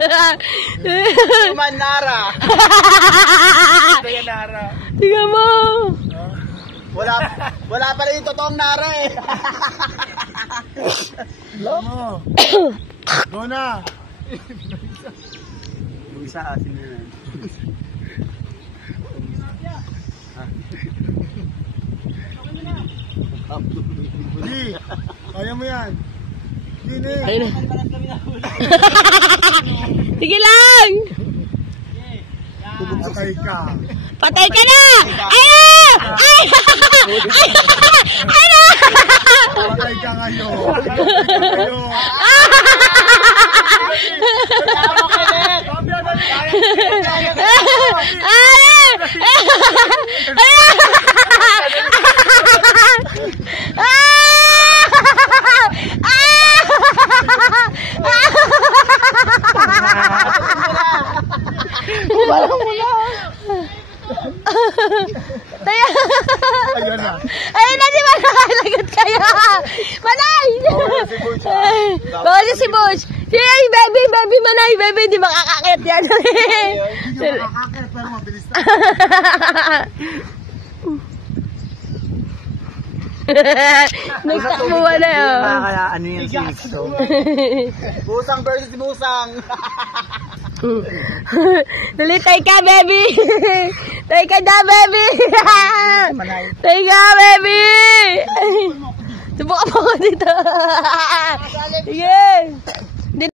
Human Nara. Kaya Nara. Tingnan mo. Wala pala yung totoong Nara eh. Mo. Go na. Yung isa asin na yan. Hindi. Kaya mo yan. Hindi. Ayun na. Sige lang. Patay ka. Patay ka na. Ayun. Ay. Ayun. Patay ka ngayon. Ayun na. Ayun na, di ba nakalagot kayo? Manay! Bawal si Butch. Yay, baby, manay, baby, di makakakit yan. Hindi ka makakakit, pero mabilis na. Nagtakbuhan na yun. Kaya ano yung siso? Busang versus Busang. Tulitay ka, baby! Tay ka na, baby! Tay ka, baby! Subukan mo ko dito. Sige!